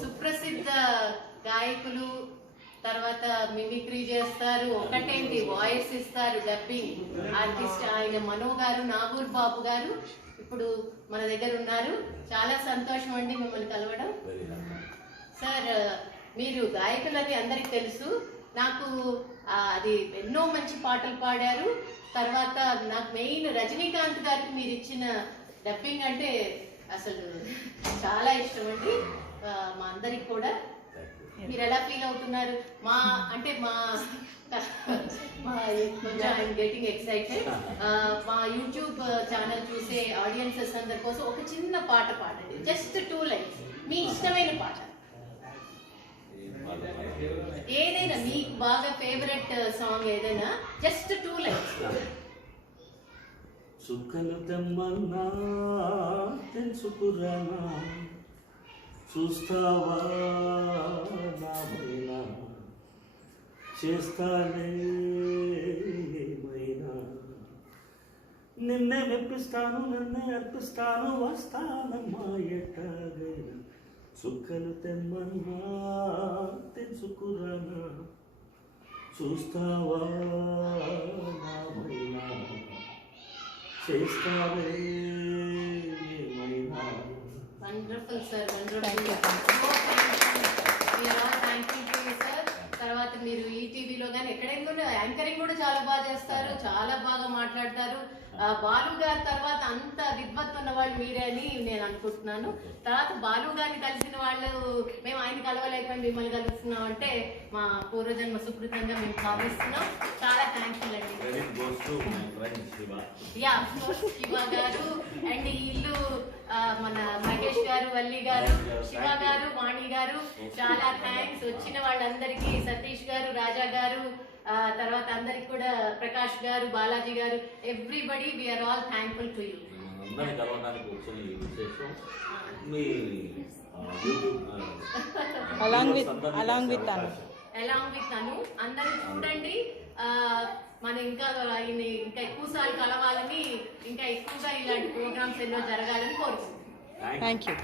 సుప్రసిద్ధ గాయకులు, తర్వాత మిమిక్రీ చేస్తారు, ఒకటేంటి వాయిస్ ఇస్తారు, డబ్బింగ్ ఆర్టిస్ట్ ఆయన మనో గారు, నాగూర్ బాబు గారు ఇప్పుడు మన దగ్గర ఉన్నారు. చాలా సంతోషం అండి మిమ్మల్ని కలవడం. సార్ మీరు గాయకులని అందరికి తెలుసు, నాకు అది ఎన్నో మంచి పాటలు పాడారు. తర్వాత నాకు మెయిన్ రజనీకాంత్ గారికి మీరు ఇచ్చిన డబ్బింగ్ అంటే అసలు చాలా ఇష్టం అండి మా అందరికి కూడా. మీరు ఎలా ఫీల్ అవుతున్నారు? మా అంటే మా కొంచెం గెటింగ్ ఎక్సైటెడ్. మా యూట్యూబ్ ఛానల్ చూసే ఆడియన్సెస్ అందరి కోసం ఒక చిన్న పాట పాడండి, జస్ట్ 2 లైన్స్, మీ ఇష్టమైన పాట ఏదైనా, మీకు బాగా ఫేవరెట్ సాంగ్ ఏదైనా, జస్ట్ 2 లైన్స్. సుఖను తెమ్మన్నా తెలుసుకురానా, చూస్తావా నామైనా, చేస్తానే ఏమైనా, నిన్నే మెప్పిస్తాను, నన్నే అర్పిస్తాను, వస్తానమ్మా ఎట్టాగైనా. సుఖను తెమ్మన్నా తెలుసుకురానా, చూస్తావా నామైనా, చేస్తావే ఏమైనా. Wonderful sir, wonderful. సార్ తర్వాత మీరు ఈటీవీలో కానీ ఎక్కడైనా కూడా యాంకరింగ్ కూడా చాలా బాగా చేస్తారు, చాలా బాగా మాట్లాడతారు. బాలు గారి తర్వాత అంత విద్వత్ ఉన్న వాళ్ళు మీరే అని నేను అనుకుంటున్నాను. తర్వాత బాలు గారిని కలిసిన వాళ్ళు, మేము ఆయన కలవలేకపోయి మిమ్మల్ని కలుస్తున్నాం అంటే మా పూర్వజన్మ సుకృతంగా మేము భావిస్తున్నాం. చాలా థ్యాంక్ఫుల్ అండి. యా, శివ గారు అండ్ ఇల్లు మన మహేష్ గారు, వల్లి గారు, శివ గారు, వాణి గారు, చాలా థ్యాంక్స్. వచ్చిన వాళ్ళందరికీ, సతీష్ గారు, రాజా గారు, తర్వాత అందరికి కూడా, ప్రకాష్ గారు, బాలాజీ గారు, everybody we are all thankful to you. Along with Anu అందరూ చూడండి. మనం ఇంకా ఎక్కువ సార్లు కలవాలని, ఇంకా ఎక్కువగా ఇలాంటి ప్రోగ్రామ్స్ ఎన్నో జరగాలని కోరుకుంటున్నాం. Thank you.